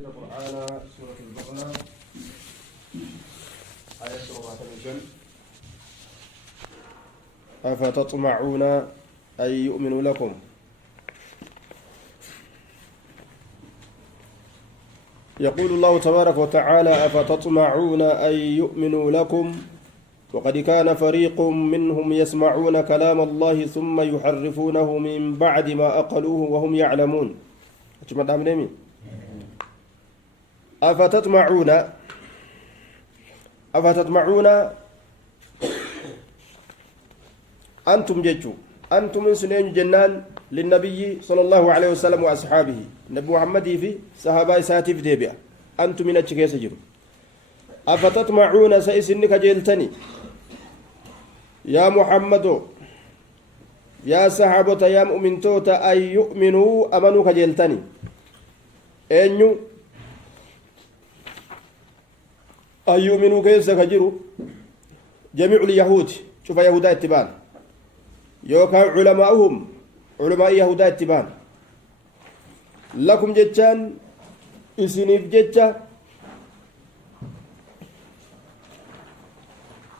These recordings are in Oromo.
القرآن سورة البقرة آية 14 أفتطمعون أن يؤمنوا لكم يقول الله تبارك وتعالى أفتطمعون أن يؤمنوا لكم وقد كان فريق منهم يسمعون كلام الله ثم يحرفونه من بعد ما أقلوه وهم يعلمون أفتطمعون أنتم ججوا أنتم من سنين جنان للنبي صلى الله عليه وسلم وأصحابه نبي محمد في صحابة ساتي في ديبيا أنتم من أتشكيس جروا أفتطمعون سيسنك جيلتني يا محمد يا صحابة يا مؤمن توتا أن يؤمنوا أمنوا كجيلتني أن يؤمنوا كيف كجروا جميع اليهود شوف يهودا اتبان يوكا علماؤهم علماء يهودا اتبان لكم جتان اسنيف جتا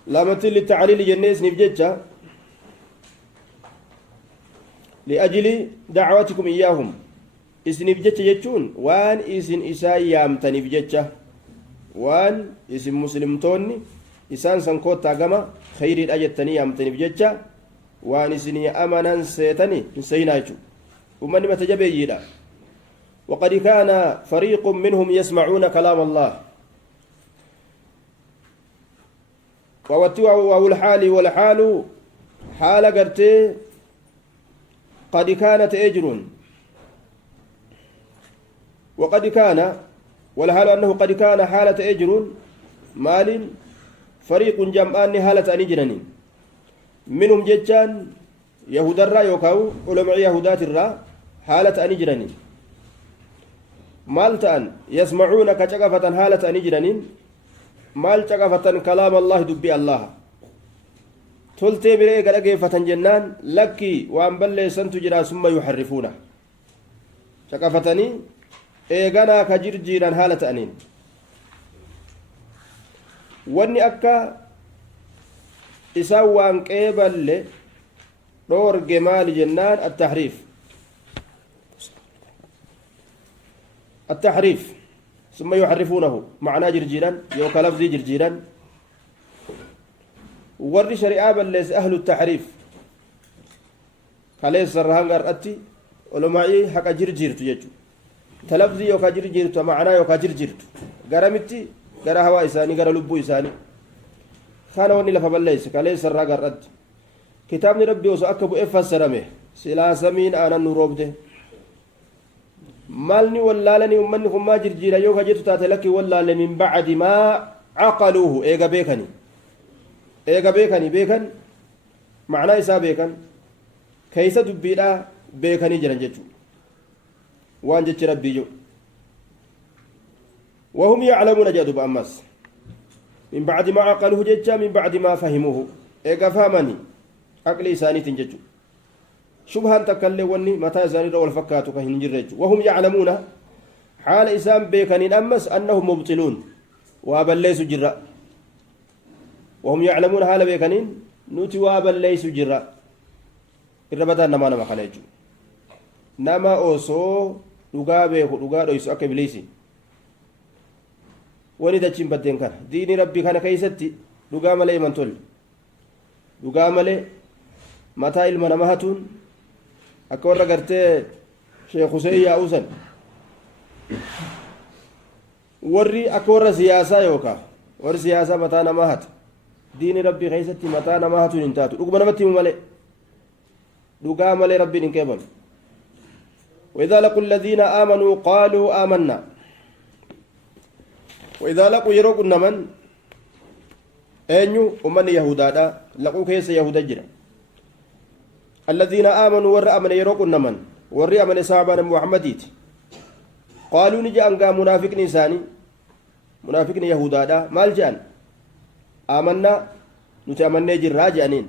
لامتل للتعليل جنة اسنيف جتا لأجل دعوتكم إياهم اسنيف جتا جتون وان اسن إساء يامتنيف جتا waan isin muslimtoonni isaan san koottaa gama khayriidha jettanii yaamtaniif jecha waan isinii amanan seetanii hin seeyinaa jechuudha ummanni mata jabeeyyiidha وقد كان فريق منهم يسمعون كلام الله والحال حال قرتي قد كانت أجر وقد كان والحال أنه قد كان حالة أجر مال فريق جمعان حالة أنجرن منهم جتان يهود الرا يوكاو علماء يهودات الرا حالة أنجرن مال تأن يسمعون كشقفة حالة أنجرن مال شقفة كلام الله دبي الله تلتي بريق لقيفة جنان لكي وأن بلي سنتجرا ثم يحرفونه شقفتني eeganaa ka jirjiiran haala ta'aniin wanni akka isaan waan qeeballe dhoorge maali jennaan التحريف ثم يحرفونه معناه جرجيرا يوكا لفظي جرجيرا ور شريعة بلس أهل التحريف كاليس الرهان قرأتي ولمعي حق جرجير تججو تلفظي يوكا جرجيرتو معناه يوكا جرجيرتو غرامتي غرا هوا إساني غرا لبو إساني خانا وني لفا بليس كاليس الرا قرأت كتابني ربي وسو أكبو إفسرمه سلا سمين آنا نروبده مالني ولالني ومني كما جرجيرا يوكا جيتو تاتلكي ولال من بعد ما عقلوه إيغا بيكني بيكن معناه إسا بيكن كيسا دبيلا بيكني جران جيتو وان جتش ربي جو وهم يعلمون جادوا بأمس من بعد ما عقلوه جتشا من بعد ما فهموه إيقا فهمني عقلي ثاني تنججو شبهان تكلوني متى زاني رو الفكاتو كهن جرجو وهم يعلمون حال إسام بيكنين أمس أنهم مبطلون وابليسوا جراء وهم يعلمون حال بيكنين نوتي وابليسوا جراء الربطان نما خليجو نما أوسو dhugaa beeku dhugaa dhoysu akka ibliisi wani dachiin baddeen kana diini rabbii kana keeysatti dhugaa malee iman tolle dhugaa malee mataa ilma nama hatuun akka warra gartee sheekh Hussein yaa'uusan warri akka warra siyaasaa yookaa warri siyaasaa mataa namaa hata diini rabbii keeysatti mataa namaa hatuun hin taatu dhuguma namatti himu malee dhugaa malee rabbiin hin qeebalu وإذا لقوا الذين آمنوا قالوا آمنا وإذا لقوا يروق النمن أنيو ومن يهودا لقوا كيس يهودا جرا الذين آمنوا ور أمن يروق النمن ور أمن صحابة محمديت قالوا نجا أنقا منافق نساني منافق يهودا مال جان آمنا نتأمن جرا جانين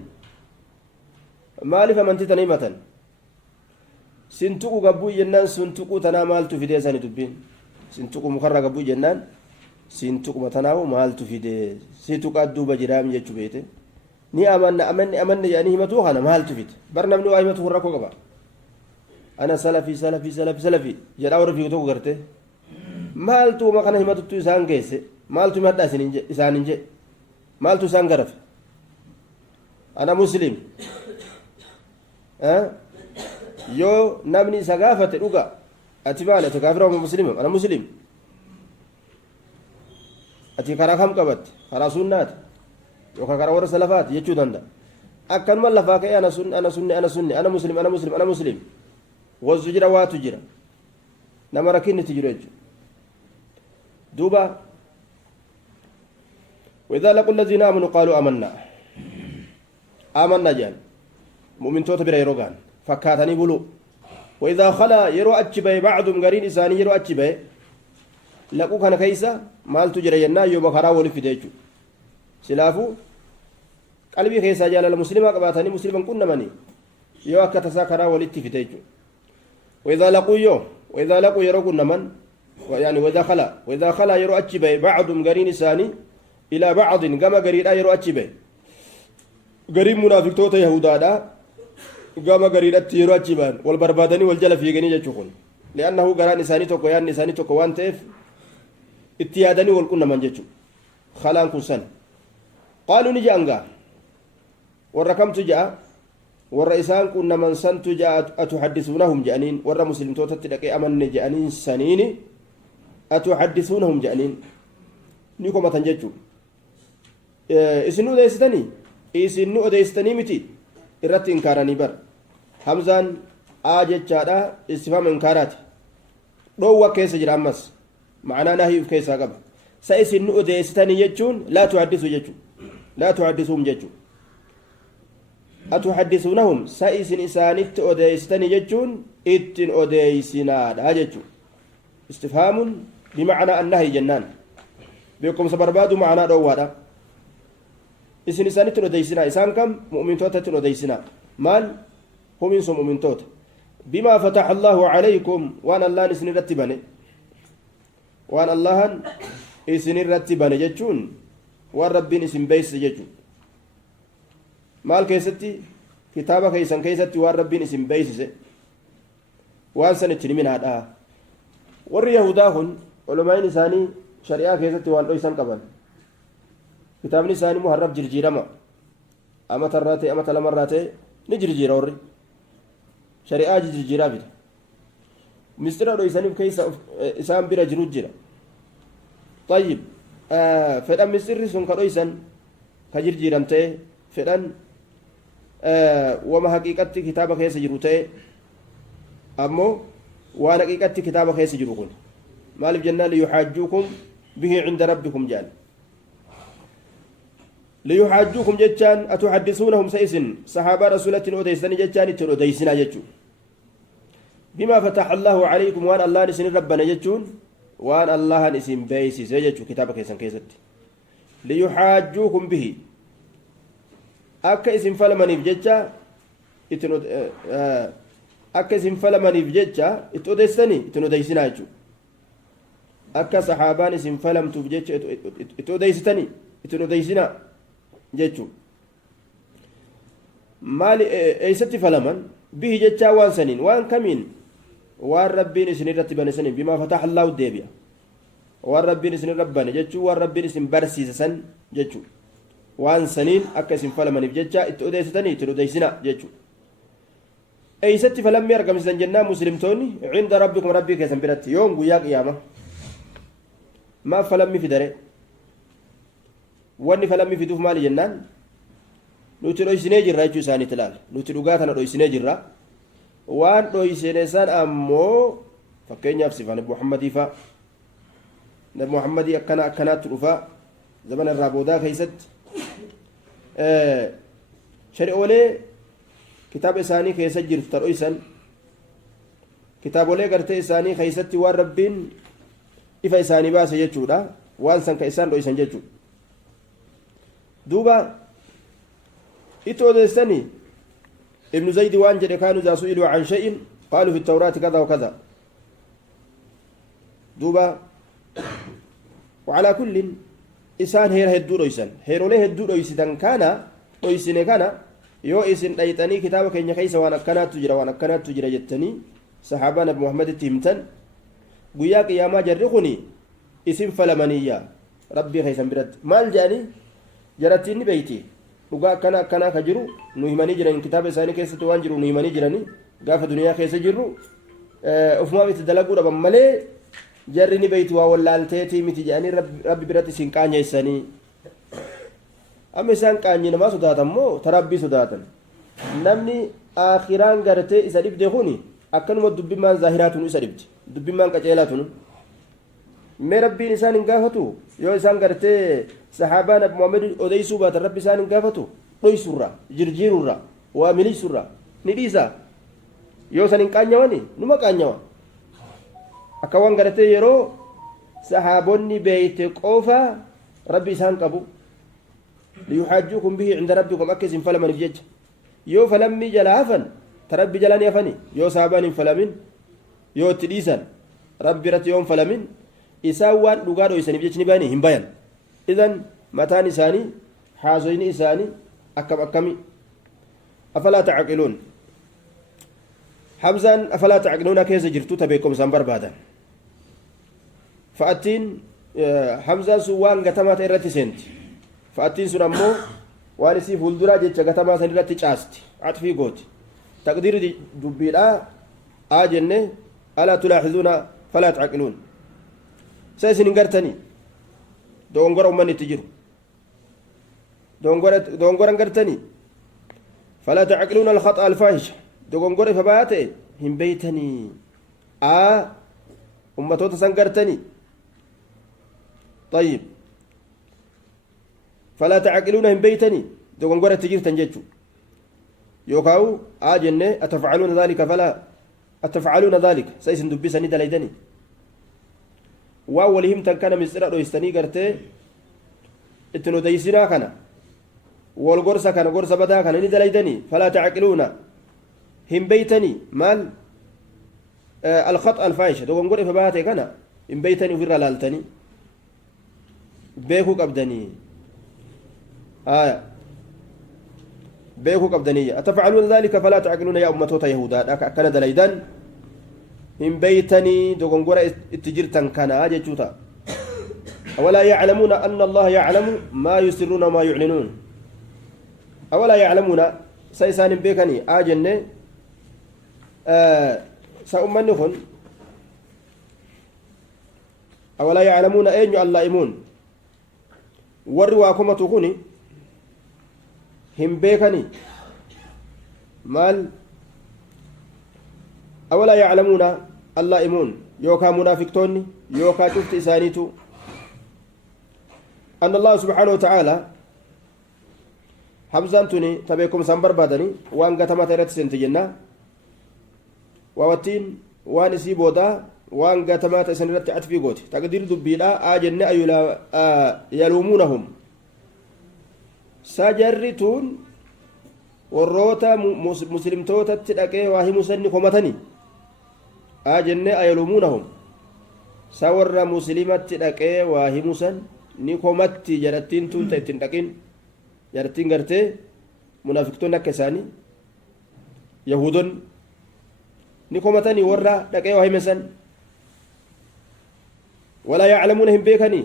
مالف من تتنيمة sintuqu gabbuu jennaan suntuquu tanaa maaltu fidee sani dubbiin سنتوك مخرج أبو جنان سنتوك متناو مال تفيده سنتوك أدو بجرام يجوا بيته ni amanna yani himatu kana maal tufit barnamni waa himatu rakko qaba ana salafi jedha warra fi tokko garte maaltu ma kana himatu isaan geesse maaltu madda isaan inje maaltu isaan garaf ana muslim yo namni isa gaafate dhuga ati maal ati kaafira muslima ana muslim ati karaa kam qabat karaa sunnaati yookaan karaa warra salafaati jechuu danda'a akkanuma lafaa ka'ee ana muslim wazu jira waatu jira nama rakkinnitti jiru jechuudha duuba وإذا لقوا الذين آمنوا قالوا آمنا جان مؤمن توت بلا يروغان فكاتني بلو وإذا خلا يرو أتشبه بعضهم قرين إساني يرو أتشبه لقوا كان كيسا مال تجري ينا يوم خرا ولي في ديجو سلافو قلبي كيسا جال المسلمة قباتني مسلما كنا مني يو أكتسا خرا ولي في ديجو وإذا لقوا يرو كنا من يعني وإذا خلا يرو أتشبه بعضهم قرين إساني إلى بعض كما قرين يرو أتشبه قرين منافق توتا يهودا قام قرينات يرو أتشبان والبربادني والجل في جنيجة شكون لأنه قران إساني توكو يان إساني توكو وان تيف اتيادني والكنا من جتشو خلان كنسان قالوا نجي أنقا ورقم تجاء والرئيسان كنا من سن تجاء أتحدثونهم جانين ور مسلم توتا تلقي أمن جانين سنين أتحدثونهم جانين نيكو ما تنجتشو إسنو ديستني متي irratti inkaaranii bar hamzaan aa jechaadha istifhaam inkaaraati dhoowwa keessa jira ammas ma'anaa nahiif keessaa qaba sa isin nu odeessitanii jechuun laa tuhaddisuhum jechuun atuhaddisuunahum sa isin isaanitti odeessitanii jechuun ittin odeessinaadha jechuun istifhaamun bimacnaa annahi jennaan beekumsa barbaadu ma'anaa dhoowwaadha isin isaanitti odeessinaa isaan kam mu'mintootatti odeessinaa maal humin sun mu'mintoota bimaa fataha allahu calaykum waan allahan isinirratti bane jechuun waan rabbiin isin beeyse jechuun maal keessatti kitaaba keeysan keessatti waan rabbiin isin beeysise waan san itti himinaadha warri yahudaa kun ulamaan isaanii shari'aa keessatti waan dhoysan qaban kitaabni isaanii muharraf jirjiirama amata irraa ta'e amata lama irraa ta'e ni jirjiira warri shari'aa jirjiiraa fida mistira dhoysaniif keessa isaan bira jiru jira tayyib fedhan mistirri sun ka dhoysan ka jirjiiran ta'e fedhan wama haqiiqatti kitaaba keessa jiru ta'e ammoo waan haqiiqatti kitaaba keessa jiru kun maaliif jennaan liyuxaajjuukum bihi cinda rabbikum jedhan ليحاجوكم جتان أتحدثونهم سيسن صحابة رسولة أديسني جتان أديسنا جتون بما فتح الله عليكم وان الله نسن ربنا جتون وان الله نسن بيسي سيجتون كتابك يسن كيست ليحاجوكم به أكا اسم فلمني بجتة أكا اسم فلمني بجتة أديسني أديسنا جتون أكا صحابان اسم فلم تبجتة أديستني أديسنا jechuun maali eessatti falaman bihi jechaa waan saniin waan kamiin waan rabbiin isin irratti bane saniin bimaa fataha allaahu deebi'a waan rabbiin isin irratti bane jechuun waan rabbiin isin barsiise san jechuun waan saniin akka isin falamaniif jecha itti odeessitanii itti odeessina jechuun eessatti falammii argamsiisan jennaan muslimtoonni cinda rabbikum rabbii keessan biratti yoom guyyaa qiyaama maaf falammii fidare wanni falammi fiduuf maali jennaan nuti dhoysinee jirra jechuu isaaniitti ilaal nuti dhugaa tana dhoysinee jirra waan dhoysine san ammoo fakkeenyaaf sifa nabi muhammadiifa nabi muhammadii akkanaatti dhufa zamana irraa boodaa keeysatti shari'oolee kitaaba isaanii keessa jirtu ta dhoysan kitaabolee gartee isaanii keeysatti waan rabbiin ifa isaanii baase jechuudha waan san ka isaan dhoysan jechuudha دوبا إتو دستني ابن زيد وانجل كانوا إذا سئلوا عن شيء قالوا في التوراة كذا وكذا دوبا وعلى كل إسان هير هدو رويسن هيرولي هدو رويسن كان رويسن كان يو إسن دايتاني كتابك إن كيس وانا كانت تجرى وانا كانت تجرى جتني صحابة نبي محمد تيمتن قياك يا ما جرخني اسم فلمانية ربي خيسن برد مال جاني جرتيني بيتي dhugaa akkana ka jiru nu himanii jiran kitaaba isaanii keessatti waan jiru nu himanii jirani gaafa duniyaa keessa jirru ufumaa itti dalaguu dhaban malee jarri ni beeytu waa wallaalteetii miti jedhanii rabbi biratti isin qaanyeessanii amma isaan qaanyee namaa sodaatan moo tarabbii sodaatan namni akhiraan gartee isa dhibde kuni akkanuma dubbimmaan zaahiraatun isa dhibdi dubbimmaan qaceelaatun mee rabbiin isaan hin gaafatu yoo isaan gartee sahaabaan abu muhammad odeysuu baatan rabbi isaan hin gaafatu dhoysurra jirjiirurra waa milisurra ni dhiisa yoo san hin qaanyawani numa qaanyawa akka waan gartee yeroo sahaabonni beeyte qofa rabbi isaan qabu liyuxaajuukum bihi cinda rabbikum akka isin falamaniif jecha yoo falammii jala hafan ta rabbi jalani hafani yoo sahaabaan hin falamin yoo itti dhiisan rabbi irratti yoo hin falamin isaan waan dhugaa dhoysaniif jechi ni bayani hin bayan idan mataan isaanii haasoyni isaanii akkami afalaa tacqiluun hamzaan afalaa tacqiluuna keessa jirtu ta beekumsaan barbaadan fa'attiin hamzaan sun waan gatamaa ta'e irratti seenti fa'attiin sun ammoo waan isii fuulduraa jecha gatamaa san irratti caasti axfii gooti taqdiirri dubbiidhaa aa jenne alaa tulaaxizuuna falaa tacqiluun sa isin hin gartanii dogongora ummanni itti jiru dogongoran gartanii falaa tacqiluuna alkhaxa alfaahisha dogongora ifa baa ta'e hin beeytanii ummatoota san gartanii طيب فلا تعقلون هم بيتني دغنغره تجيرتن جچو يوكاو اجنه اتفعلون ذلك فلا اتفعلون ذلك سيسن دبسني دليدني واولهم تن مسرا دو استني غرته اتنو ديسنا كان والغرسه كان غرسه بدا كان ني دليدني فلا تعقلون هم بيتني مال الخطأ الفاحش دغنغره فباته كان هم بيتني وفر لالتني beekuu qabdanii beekuu qabdanii atafcaluuna dhalika falaa tacqiluuna yaa ummatoota yahudaadha akkana dalaydan hin beeytanii dogongora itti jirtan kanaa jechuu ta'a awalaa yaclamuuna anna allaha yaclamu maa yusiruuna wamaa yuclinuun awalaa yaclamuuna sa isaan hin beekanii jenne sa ummanni kun awalaa yaclamuuna eenyu allaa'imuun warri waa komatu kuni hin beekani maal awalaa yaclamuuna allaa'imuun yookaa munaafiqtoonni yookaa cufti isaaniitu anna allah subxaanahu watacaala hamzaan tuni ta beekumsaan barbaadani waan gatamata irratti sente jenna waawattiin waan isii boodaa waan gatamaata isan irratti atfii gooti taqdiir dubbiidha jenne yaluumuunahum sajarrituun warroota muslimtootatti dhaqee waa himusanni komatani jenne yaluumuunahum sa warra muslimatti dhaqee waa himusan ni komatti jarattiin tunta ittiin dhaqin jarattiin gartee munaafiqtoonni akka isaanii yahudon ni komatanii warra dhaqee waa himesan ولا يعلمون هم بيكني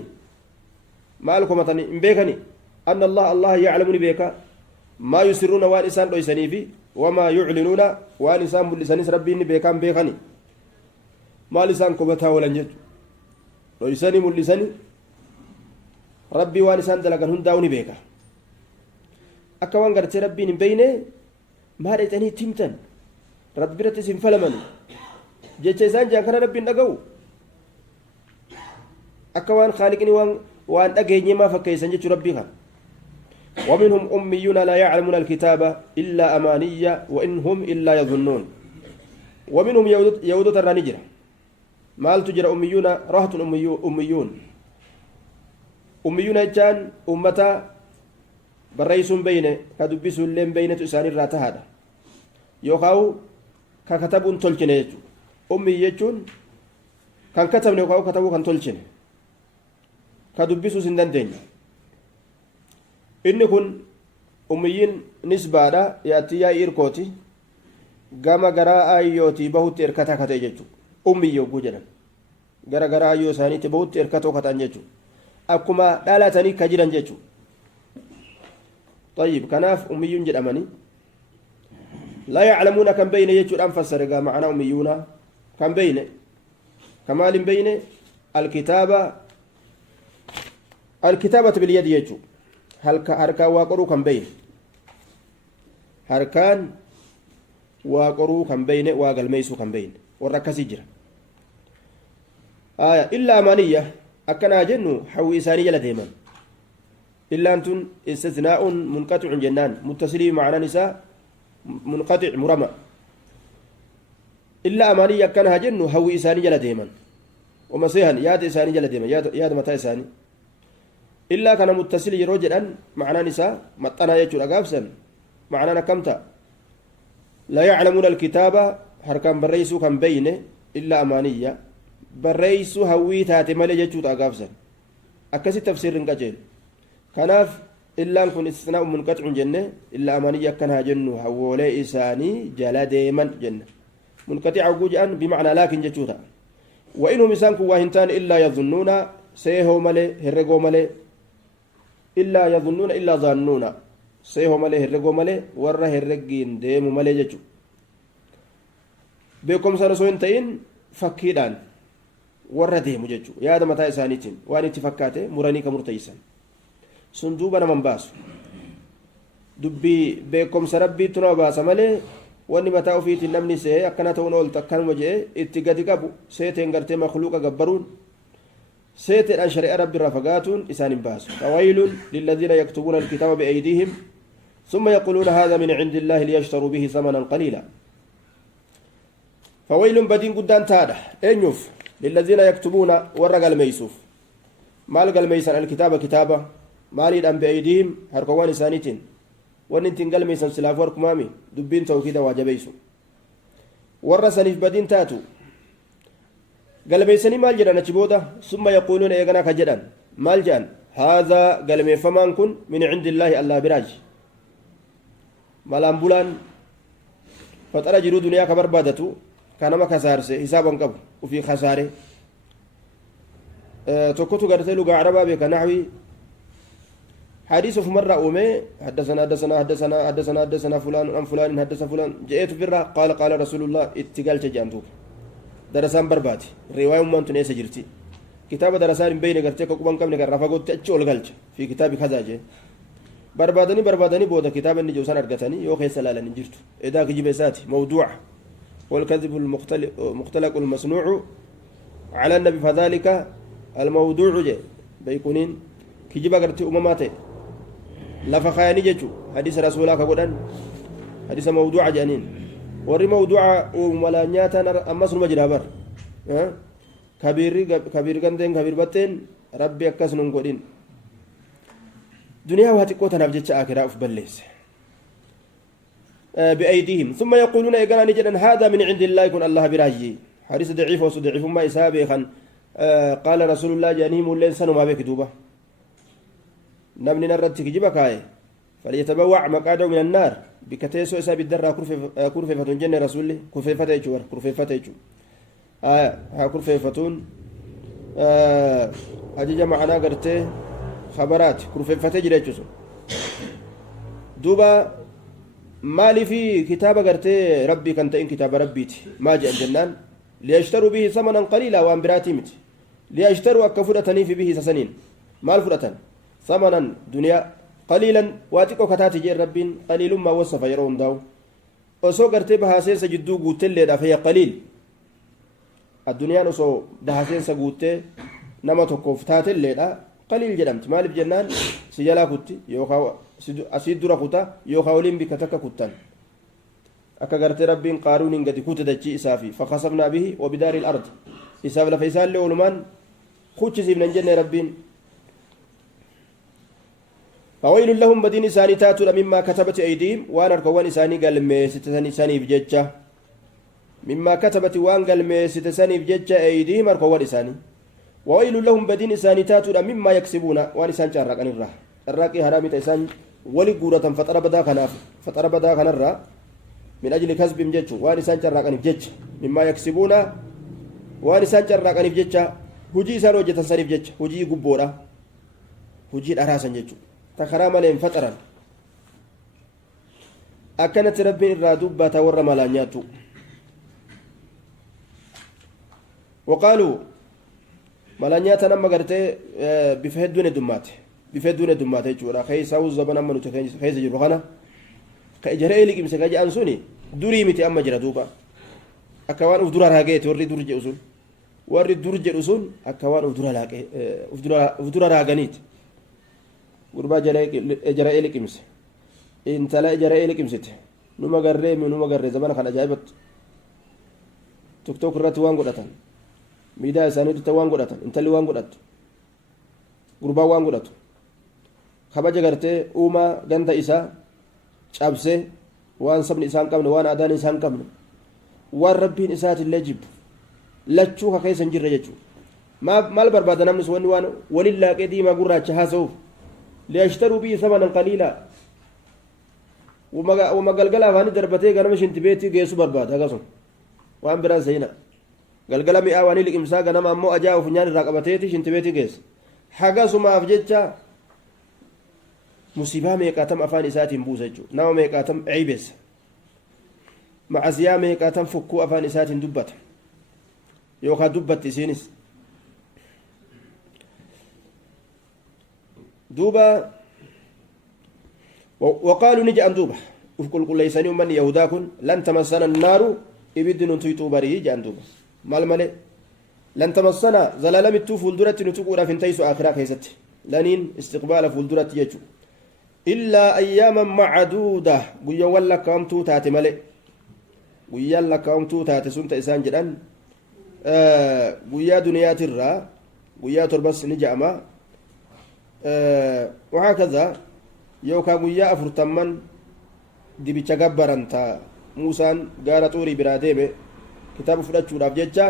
ما لكم مثلا هم بيكني أن الله يعلمني بيكا ما يسرون وانسان ليسني في وما يعلنون وانسان بلسان ربي بيكان بيكني ما لسان كبتا ولا نجد ليسني ملسني ربي وانسان دلقن هنداوني بيكا أكوان قرت ربي بينه ما رأيتني تمتن ربي رتسم فلمني جيتشيسان جان كان ربي نقو akka waan khaaliqni waan dhageenye maa fakkeeysan jechuu rabbii kan ومنهم أميون لا يعلمون الكتاب إلا أمانية وإن هم إلا يظنون ومنهم يهود الرانجرة مال تجرى أميون راحة أميون جان أمتا بريس بين كدبس لين بين تسان الراتة هذا يوخاو ككتب تلكن أمي يجون kan katabne yookaan katabuu kan tolchine ka dubbisuus hin dandeenye inni kun ummiyyiin nisbaadha yaatti yaa irkooti gama garaa ayyootii bahutti erkataa katee jechuudha ummiyyi yogguu jedhan gara garaa ayyoo isaaniitti bahutti erkatoo kataan jechuudha akkuma dhalatanii ka jiran jechuudha طيب كناف أميون جدامني لا يعلمون كم بين يجود أنفسر جا معنا أميون كم بين كمال بين الكتابة باليد يجود هركا واقرو كم بين هركان واقرو كم بين واقل ميسو كم بين والركز يجرى إلا أمانية أكنا جنو حوي إسانية لديما إلا أنتم استثناء منقطع جنان متصلي معنى نساء منقطع مرمى إلا أمانية كان هجن هوي إساني جل ديما ومسيحا ياد إساني جل ديما ياد متى إساني إلا كان متصلي رجلا معنى نساء متنا يجور أقابسا معنى نكمتا لا يعلمون الكتابة حركان بريسو كان بينه إلا أمانية بريسو هوي تاتي مالي يجور أقابسا أكسي تفسير رنقاجين kanaaf illaan kun istinaa munqaxun jenne illa amaniyya akkanaa jennu hawoolee isaanii jala deeman jenna munqaxica oguu jedhan bimacnaa laakin jechuu ta'a wa inhum isaan kun waa hin taane illaa yadunnuuna seehoo malee herregoo malee illaa yadunnuuna illaa zaannuuna seehoo malee herregoo malee warra herreggiin deemu malee jechu beekumsaan osoo hin ta'in fakkiidhaan warra deemu jechu yaada mataa isaaniitiin waan itti fakkaate muranii ka murteeysan sun duuba naman baasu dubbii beekumsa rabbiitu nama baasa malee wanni mataa ofiitiin namni see akkana ta'uun oolta akkanuma jee itti gadi qabu seeteen gartee makluuqa gabbaruun seeteedhaan shari'a rabbi irraa fagaatuun isaan hin baasu fawaylun lilladhiina yaktubuuna alkitaaba biaydiihim ثم يقولون هذا من عند الله ليشتروا به ثمنا قليلا فويل بدين قدان تاده اينيوف للذين يكتبون ورقل ميسوف مال قال ميسان الكتابة كتابة maaliidhaan bi'aydihim harkawwan isaaniitiin wanni ittiin galmeessan silaaf warkumaami dubbiin tawkiida waa jabeeysu warra saniif badiin taatu galmeessanii maal jedhan achi booda summa yaquuluuna eeganaa ka jedhan maal jedhan haadhaa galmeeffamaan kun min cindillaahi allaa biraaj malaan bulaan faxara jiruu duniyaa ka barbaadatu ka nama kasaarse hisaaban qabu ufii kasaare tokkotu gartee lugaa arabaa beeka naxwii حديث في مرة أمي حدثنا فلان عن فلان حدث فلان جئت في الرا قال رسول الله اتقال جانتو درسان برباتي رواية من تنسى جرتي كتاب درسان بين قرتك وقبان كم نقرأ رفقوا تأجول قلت في كتاب كذا جي بربادني بودا كتاب اللي جوسان أرقتني يوخي سلالة نجرت إذا كجيب ساتي موضوع والكذب المختلق المصنوع على النبي فذلك الموضوع جي بيكونين كجيب قرتي أماماتي lafa khayanii jechu hadiisa rasuulaa ka godhan hadiisa mawduuca jedhaniin warri mawduuca uumala nyaataan ammas numa jira bar kabiir gandeen kabiir batteen rabbi akkas nun godhin duniyaa waa xiqqoo tanaaf jecha akiraa uf balleesse بأيديهم ثم يقولون إيقاني جدا هذا من عند الله يكون الله براجي حديث ضعيف وضعيف ما إسابقا قال رسول الله جانيم اللين سنو ما بك دوبة نمني نردت كجيبا كاي فليتبوع مقعده من النار بكتيسو إساب الدرة كرفة فتون جنة رسولي كرفة يجور كرفة يجور كرفة فتون أجي معنا قرتي خبرات كرفة تجري دوبا مالي في كتابة قرتي ربي كنت إن كتاب ربيتي ما جاء الجنان ليشتروا به ثمنا قليلا وأنبراتي مت ليشتروا أكفرتني في به سنين مال فرتن ثمنا دنيا قليلا واتقو كتاتي جير ربين قليل ما وصف يرون داو وسو قرتي بها سيسا جدو قوتل لي فهي قليل الدنيا نسو دها سيسا قوتي نما تكوفتات اللي قليل جدمت مالي بجنان سجلا كتي يوخا أسيد درا كتا يوخا ولين بك تكا كتان أكا قرتي ربين قارون قد كوت دجي إسافي فخصبنا به وبدار الأرض إساف لفيسال لولمان خوتش سيبنا جنة ربين فويل لهم بدين إساني تاتون مما كتبت أيديهم وانا ركوان إساني قال ميستثني إساني بججة مما كتبت وانقل ميستساني بججة أيديهم أركوا إساني وويل لهم بدين إساني تاتوا مما يكسبون وان إسان جارك عن الراه الراكي هرامي تيسان ولي قورة فطر بدا كنرا من أجل كسب مججو وان إسان جارك عن بجج مما يكسبون وان إسان جارك عن بججة هجي إسان وجه تنساني بجج هجي قبورة هجي الأراسا ججو تخرام لهم فطرا أكنت ربي الرادوبة تور ملانياتو وقالوا ملانياتا نما قرتي بفهدون دمات يجورا خيسا وزبنا من خيسا جروخنا كإجراء لك مسكاج أنسوني دوري متي أما جرادوبا أكوان أفدرا راجيت وري درج أصول وري درج أصول أكوان أفدرا راجنيت غربا إجراء لك مس إن تلا إجراء لك مسته نما قرر زمان خنا جايبت توك توك راتوان قدتان miidaa isaaniitu waan godhatan intalli waan godhattu gurbaan waan godhatu kabaja gartee uumaa ganda isaa cabsee waan sabni isaan qabne waan aadaan isaan qabne waan rabbiin isaatillee jibbu lachuu ka keessa hin jirre jechuudha maal barbaada namnis wanni waan waliin laaqee diimaa gurraacha haasa'uuf liyashtaruu biyyi samanan qaliilaa wama galgala afaanii darbatee ganama shinti beetii geessu barbaada akkasuma waan biraan seenaa galgala mi'aa waan liqimsaa ganama ammoo ajaa ufunyaan irraa qabateeti shintibeeti geessa hagasumaaf jecha musiibaa meeqaatam afaan isaatiin buusa jechuudha nama meeqaatam ciibeessa macasiyaa meeqaatam fokkuu afaan isaatiin dubbata yookaan dubbatti isiinis duuba waqaaluu ni jedhan duuba uf qulqulleeysanii ummanni yahudaa kun lan tamassana annaaru ibiddi nun tuyxuu barii jedhan duuba maal malee lan tamassana zalaalamittuu fuulduratti nu tuquudhaaf hin ta'isu akhiraa keessatti laniin istiqbaala fuulduratti jechuudha illaa ayyaaman macaduuda guyyaawwan lakkaa'amtuu taate malee guyyaan lakkaa'amtuu taate sun ta isaan jedhan guyyaa duniyaatirraa guyyaa torbas ni jedhama وهكذا يوكا قويا أفرتمن دبيتشا قبران تا موسان غارة طوري براديمي كتاب فراتشو رابجتشا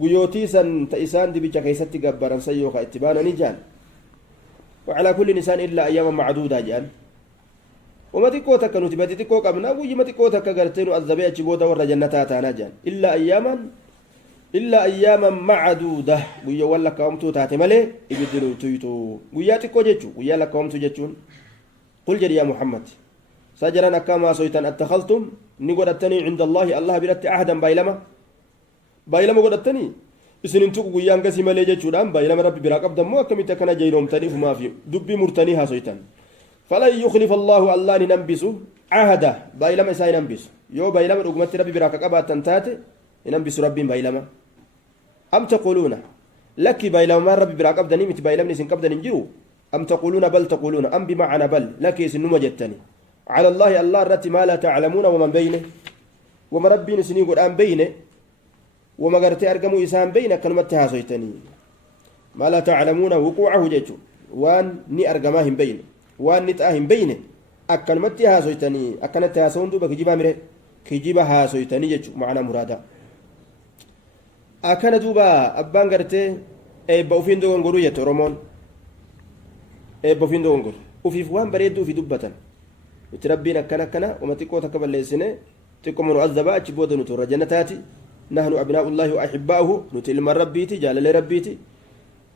قيوتي سن تإسان دبيتشا كيستي قبران سيوكا اتبانا نجان وعلى كل نسان إلا أياما معدودة جان وما تكو تكا نتباتي تكو قبنا وما تكو تكا قرتين وأذبيع جبودا ورى جنتا تانا جان إلا أياما معدودة ويا ولا كامتو تاتي مالي يبدلوا تويتو ويا تكو جتشو ويا لا كامتو جتشون قل جري يا محمد سجرنا كما سويتان اتخذتم نقولتني عند الله برت عهدا بايلما قولتني اسننتو ويا انقسي مالي جتشودان بايلما ربي براقب دمو كميت كان جيروم تني فما في دبي مرتني ها سويتان فلا يخلف الله ننبسو عهدا بايلما ساي ننبسو يو بايلما رغمت ربي براقب تنتاتي ينبسو ربي بايلما أم تقولون لك بايلما ربي براك أبدني مت بايلمني سن قبدن انجرو أم تقولون بل تقولون أم بمعنى بل لك سنو مجتني على الله الرتي ما لا تعلمون ومن بينه وما ربي نسني قرآن بينه وما قرتي أرقموا إسان بينه كلمة تهاسيتني ما لا تعلمون وقوعه جيتو وان ني أرقماهم بينه وان نتاهم بينه أكلمة تهاسيتني أكلمة تهاسون دوبا كجيبا هاسيتني جيتو معنى مرادا akkana duuba abbaan gartee eebba ufiin dogongoruu jette oromoon eebba ufiin dogongor ufiif waan bareedduu ufi dubbatan nuti rabbiin akkana uma xiqqoo takka balleessine xiqqoo nu azabaa achi booda nuti warra jannataati nahnu abnaa'ullaahi wa ahibba'uhu nuti ilma rabbiiti jaalalee rabbiiti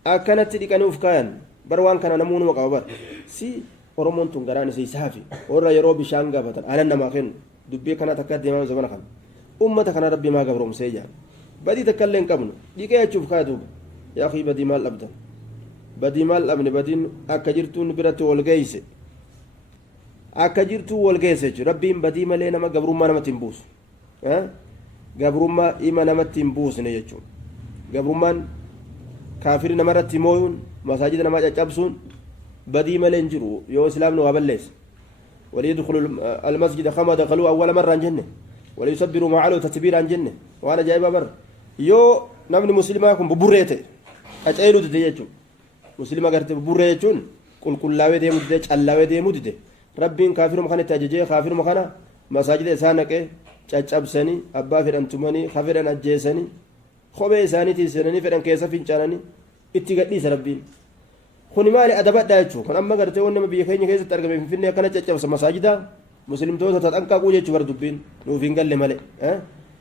akkanatti dhiqanii uf kaayan bar waan kana namuu numa qaba bar si oromoon tun garaan isa isaafi warra yeroo bishaan gaafatan aanan namaa kennu dubbii kana takka deemaa zabana kana ummata kana rabbii maa gabroomsee jaa بدي تكلم قبله ديك يا شوف خادوب يا أخي بدي مال أبدا بدي مال أبن بدين أكجرتون برات والجيس أكجرتو والجيس ربي بدي مالنا ما قبروا ما نمت تنبوس ها قبروا ما إما نمت تنبوس نيجو قبروا ما كافر نمرت تمويون مساجد نمت أجابسون بدي مالنجرو يو إسلام نو أبليس وليدخل المسجد خما دخلوا أول مرة عن جنة وليصبروا معه تتبير عن جنة وأنا جايب بر yoo namni muslimaa kun buburree ta'e qaceeluu dide jechuun muslima gartee buburree jechuun qulqullaawee deemuu dide callaawee deemuu dide rabbiin kaafiruma kana itti ajajee kaafiruma kana masaajida isaa naqee caccabsanii abbaa fedhan tumanii ka fedhan ajjeesanii kophee isaaniitiin seenanii fedhan keessa fincaananii itti gadhiisa rabbiin kuni maali adabadha jechuun kun amma gartee wanni biyya keenya keessatti argame finfinnee akkana caccabsa masaajidaa muslimtoota taxanqaquu jechuu bar dubbiin nuuf hin galle malee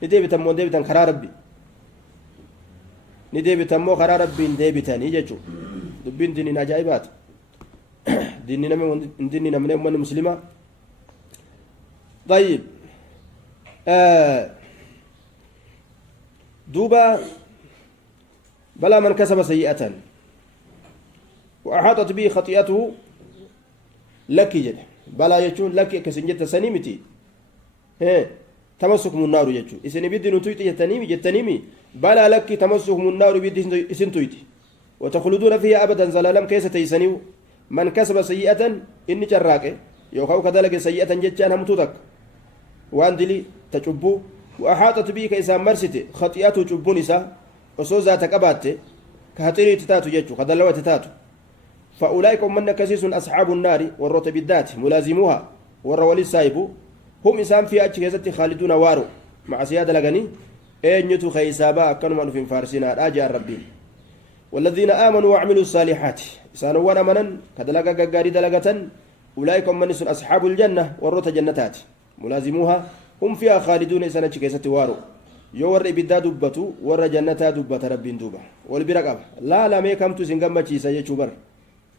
ni deebitan moo deebitan karaa rabbi ni deebitan moo karaa rabbiin deebitanii jechuun dubbiin diniin ajaa'ibaata dinni namni ummanni muslimaa طيب دوبا بلا من كسب سيئة وأحاطت به خطيئته لك جد بلا يجون لك كسنجت سنيمتي تمسكم النار يجو إسني بدي نتويت جتنيمي بلا لك تمسكم النار بدي إسنتويت وتخلدون فيها أبدا زلالم كيس تيسنيو من كسب سيئة إني جراك يوكاو كذلك سيئة جتان همتوتك وان دلي تجبو وأحاطت به كيسا مرسته خطيئته جبون إسا وصو ذاتك أباته كهتري تتاتو يجو كدلوة تتاتو فأولئك من كسيس أصحاب النار والروت بالذات ملازموها والرولي السايبو هم إسام في أجهزة خالدون وارو مع سيادة لغني أين يتو خيسابا أكنوا من فارسنا راجع ربي والذين آمنوا وعملوا الصالحات إسانوا منا كدلغا غاري دلغة أولئك من أصحاب الجنة والروت جنتات ملازموها هم فيها خالدون إسانا كيسة وارو yoo warri ibiddaa dubbatu warra jannataa dubbata rabbiin duuba wal bira qaba laa meekamtu isin gammachiisa jechuu bar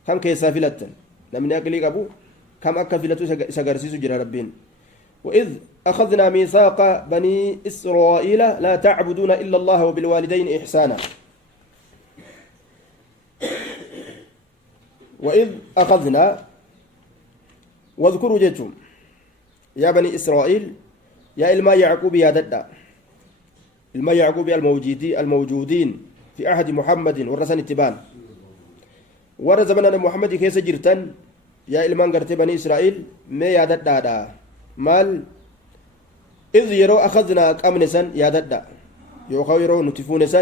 kam keessaa filattan namni aqlii qabu kam akka filatu isa garsiisu jira rabbiin وإذ أخذنا ميثاق بني إسرائيل لا تعبدون إلا الله وبالوالدين إحسانا وإذ أخذنا واذكروا جتم يا بني إسرائيل يا إلما يعقوب يا ددا إلما يعقوب الموجودين في عهد محمد ورسن التبان ورا زمن محمد كيس جرتن يا إلمان قرت بني إسرائيل ما يا ددا مال إذ يروا أخذنا أمنسا يا ددا يوخوا يروا نتفونسا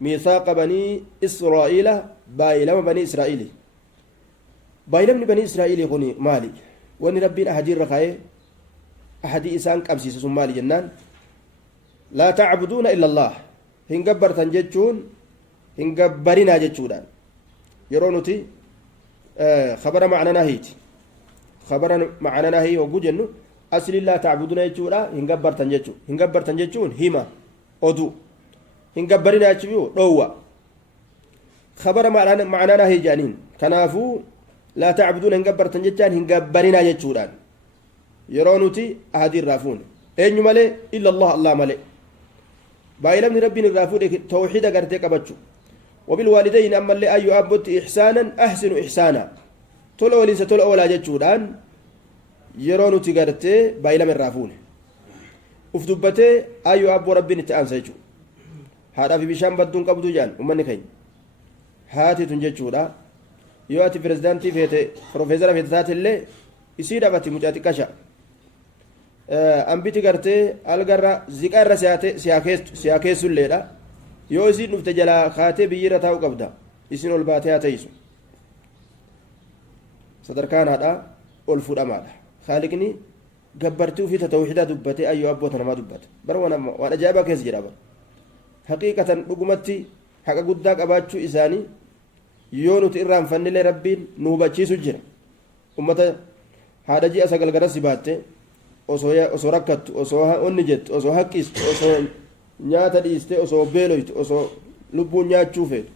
ميثاق بني إسرائيل بايلم بني إسرائيل بايلم بني إسرائيل يقولي مالي وأن ربي أحد الرخاء أحد إسان كمسيس مالي جنان لا تعبدون إلا الله هنجبر تنجتون هنجبرنا جتشودان يرونتي خبر معنا نهيت خبر معنا نهي وجوجنو أصل الله تعبدون جتشودا هنجبر تنجتون هما أدو هنجبرنا جتشيو روا خبر معنا نهي جانين كنافو لا تعبدون هنجبر تنجتان هنجبرنا جتشودان يرونتي أحد الرافون أين ملء إلا الله ملء بايلمني ربي الرافود توحيد غرتي قبچو وبالوالدين اما اللي ايو ابت احسانا احسن احسانا تولو وليس تولو ولا جچودان يرونو تيغرتي بايلم الرافون افدبته ايو ابو ربي نتانسيچو هذا في بشام بدون قبضو جان امني كاي هاتي تنجچودا يواتي بريزيدنتي فيته بروفيسور فيتات اللي يسيدا باتي مجاتي كاشا ambiti gartee algarra ziqarra siyaakeessulleedha yoo isin dhufte jalaa kaatee biyyirra taa'u qabda isin ol baatee haa ta'isu sadarkaanaadha ol fudhamaadha haaliqni gabbartii ufii tawxiidaa dubbatee ayyoo abboota namaa dubbata bara waan ajaa'ibaa keessa jedha bara haqiiqatan dhugumatti haqa guddaa qabaachuu isaanii yoo nuti irraanfannillee rabbiin nu hubachiisu jira ummata haadha ji'a sagal garasi baatte osoo rakkattu osoo onni jettu osoo haqqistu osoo nyaata dhiiste osoo beeloytu osoo lubbuun nyaachuu feetu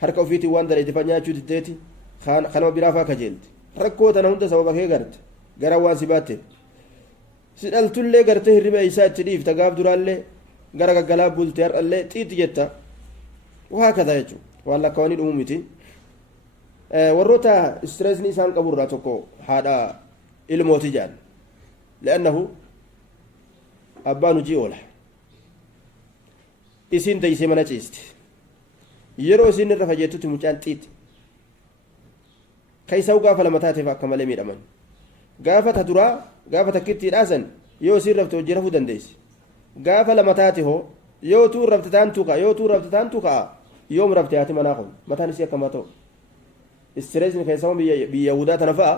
harka ofiitiin waan dareetifa nyaachuu diddeeti kanama biraa faa kajeelti rakkoo tana hunda sababa kee garte gara waan si baatte si dhaltullee gartee hirriba isaa itti dhiifta gaaf duraallee gara gaggalaa bulte har'allee xiitti jetta waa kaza jechuudha waan lakkaawanii dhumuu miti warroota istireesni isaan qaburraa tokko haadha ilmooti jedhan لأنه أبان جيوله إسين تيسي من أجيست يرو إسين الرفجيتو تمجان تيت كيساو قافة لما تاتفا كما لم يرمان قافة تدرا قافة كتي الأسن يو إسين رفتو جرفو دنديس قافة لما تاتفو يو تو رفتتان توقع يوم رفتياتي مناخم متى نسيا كما تو استريزن كيساو بيهودات نفا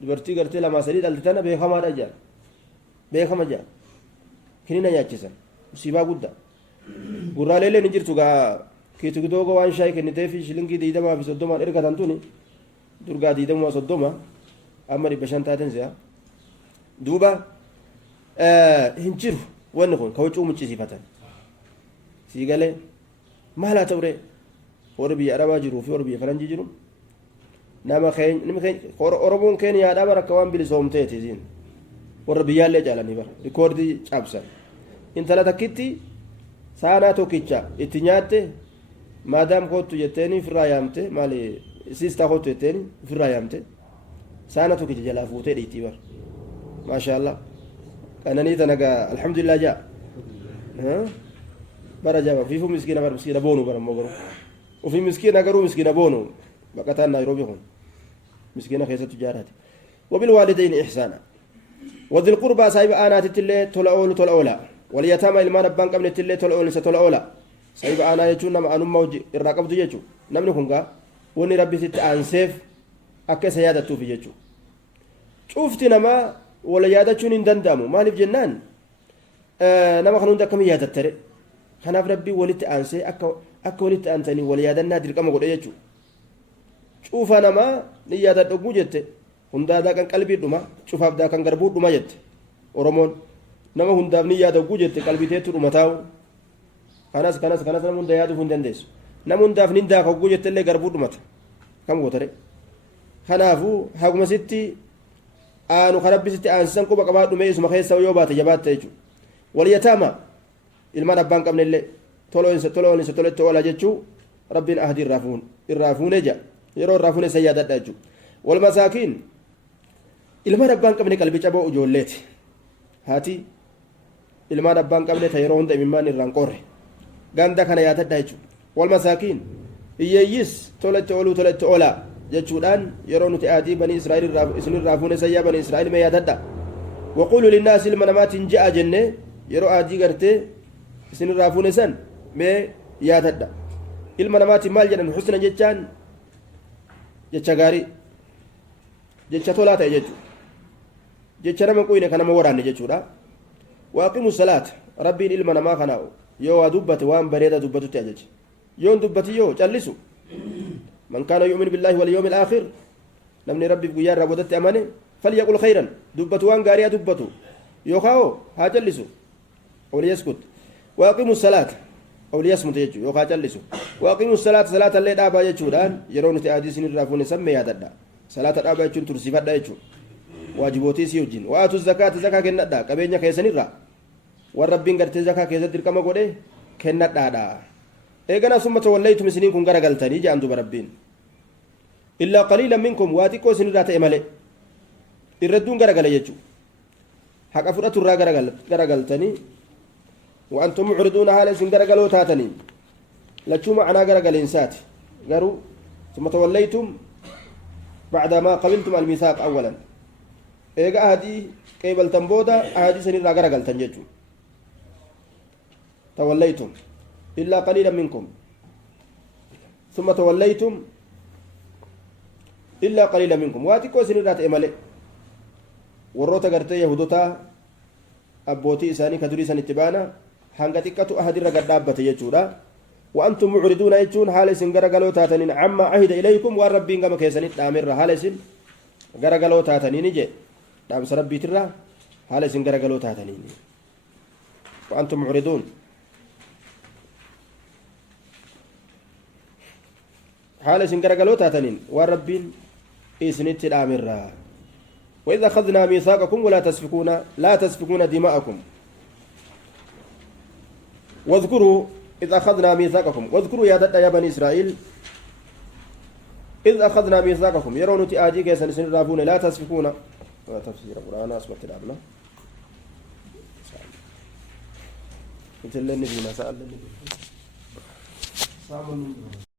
دبرتي قرتي لما سريد التتانا بيخما رجال beekama jaa hinina nyaachisan musiibaa guddaa gurraalee ni jirtu gaa kiitu gidoogo waan shaayii kenniteefi shilingii 20 fi 30 ergatan tuni durgaa 20 30 amma 500 taaten si'a duuba hin jiru wanni kun ka huccuu muccisiifatan sii galee maal haa ta'ure warri biyya arabaa jiruu fi warri biyya faranjii jiru nama oromoon keeniyaadhaa bara akka waan bilisoomteeti isiin warra biyyaallee caalanii bara rikoordii cabsan intala takkitti saanaa tokkicha itti nyaatte maadaam kottu jetteeni ofirraa yaamte maali siistaa kottu jetteeni ofirraa yaamte saana tokkicha jalaa fuutee dhiitii bara maashaallah kananii tanagaa alhamdulillah jaa bara jaba fiifu miskiina bara miskiina boonu bara mogoro ofii miskiina garuu miskiina boonu baqataan naayiroobii kun miskiina keessattu jaaraati wabilwaalidayn ihsaana وذي القربى صاحب آنات تلي تلأول تلأولا واليتامى المان أبان قبل تلي تلأول ستلأولا صاحب آنا يجون نما أنم موج الرقب دي يجو نمني كونغا وني ربي ست أنسيف أكا سيادة توفي يجو شوفت نما ولا يادة شون دندامو مالف جنان نما خنون دا كم يادة تري خناف ربي ولت أنسي أكا ولت أنتني ولا يادة نادر كما قد يجو شوف نما نيادة دقو جتة hundaadhaa kan qalbii dhuma cufaafdaa kan garbuu dhuma jette oromoon nama hundaaf ni yaada oguu jette qalbiteetu dhuma taa'u kanas nama hunda yaaduuf hin dandeessu nama hundaaf ni daaka oguu jette illee garbuu dhumata kam gootare kanaafuu haguma sitti aanu karabbisitti aansisan quba qabaa dhume isuma keessa yoo baate jabaatte jechuudha walyataama ilmaan abbaan qabne illee toloinsa toletti oola jechuu rabbiin ahadii irraa fuune ja yeroo irraa fuune isa yaadadha jechuudha walmasaakiin ilmaan abbaan qabne qalbii caboo ijoolleeti haati ilmaan abbaan qabne ta yeroo hunda imimmaan irraan qorre ganda kana yaadadha jechuudha walmasaakiin hiyyeeyyis toletti oolaa jechuudhaan yeroo nuti aadii banii israa'el isinirraa fuune sayyaa banii israa'el mee yaadadha waquulu linnaasi ilma namaatiin ja'a jenne yeroo aadii gartee isinirraa fuune san mee yaadadha ilma namaatiin maal jedhan husna jechaan jecha gaarii jecha tolaa ta'e jechuudha jecha nama quyne kan nama waraanne jechuudha waaqimu salaata rabbiin ilma namaa kana yoo waa dubbate waan bareeda dubbatutti ajaje yoon dubbati yoo callisu man kaana yu'minu billaahi wal yawmil aakhir namni rabbiif guyyaa irraa boodatti amane falyaqul khayran dubbatu waan gaariyaa dubbatu yookaan haa callisu awliyaskut waaqimu salaata awliyasmut jechuudha yookaan callisu waaqimu salaata salaata illee dhaabaa jechuudhaan yeroo nuti aadii isinirraa fuune sammee yaadadha salaata dhaabaa jechuun tursifadha jechuudha waajibootii si wajjin waatu zakaata zakaa kennadha qabeenya keessanirraa waan rabbiin gartee zakaa keessatti dirqama godhe kennadhaadha eegana summa tawallaytum isiniin kun garagaltanii jedhan duba rabbiin illaa qaliilan minkum waa xiqqoo isinirraa ta'e malee irradduun garagale jechuudha haqa fudhaturraa garagaltanii وأنتم معرضون هذا سن غرغلو تاتني لچو معنا غرغلينسات غرو ثم توليتم بعدما قبلتم الميثاق اولا ايغا هدي قبل تنبودا هدي سن غرغلتن جچو توليتم الا قليلا منكم ثم توليتم الا قليلا منكم واتيكو سن رات امله وروتا غرتي يهودوتا ابوتي اساني كدري سن اتبانا hanga xiqqatu ahadirra gad dhaabbate jechuudha وأنتم معرضون يجون حال سن غرغلو تاتنين عما عهد إليكم والربين كما كيسنت دامر حال سن غرغلو تاتنين جي دام ربي ترى حال سن غرغلو تاتنين وأنتم معرضون حال سن غرغلو تاتنين والربين إسنت دامر وإذا أخذنا ميثاقكم لا تسفكون دماءكم واذكروا إذ أخذنا ميثاقكم واذكروا يا بني إسرائيل إذ أخذنا ميثاقكم يرون تآجي كيسن سنرافون لا تسفكون تفسير القرآن أسمت الأبناء مثل النبي ما سأل النبي